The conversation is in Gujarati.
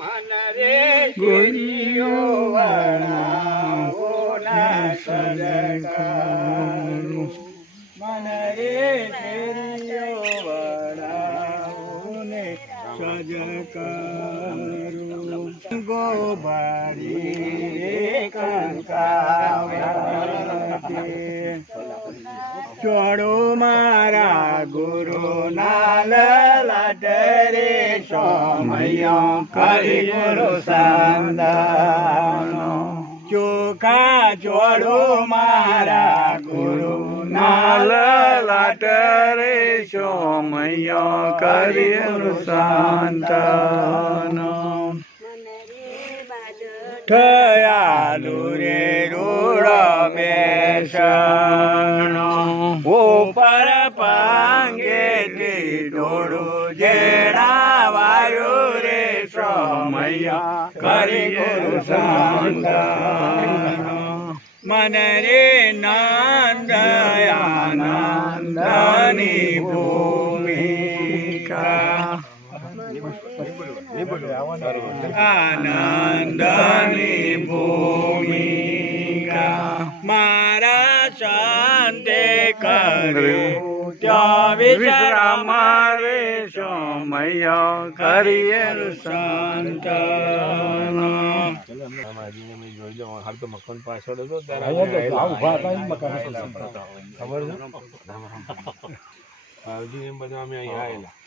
મન રે ગોરીઓ વાળા સજકારું મન રે શેરીઓ વાળાઓને સજકારું ગોબારી રે કંકાવતે ચોડો મારા ગુરુ નાલ લાટ રે સોમય કરી ગુરુ સંદાનો ચોખા ચોડો મારા ગુરુ નાલ લાટ રે સોમય કરી ગુરુ સંતાનો થયાલુ રે રૂડ બેસણો ઉપર પાંગેથી ડોળું જેડા વાયુ રે સમય કરી ગુરુ સંતાનો મન રે નંદયાનંદની ભૂમિકા આનંદની ભૂમિકા મારા શાંતે કરે ત્યાં વિશ્રામ રે સમય કરીએ સંતાનો મકાન પાછળ હતો ખબર છે બધા અમે અહીંયા આવેલા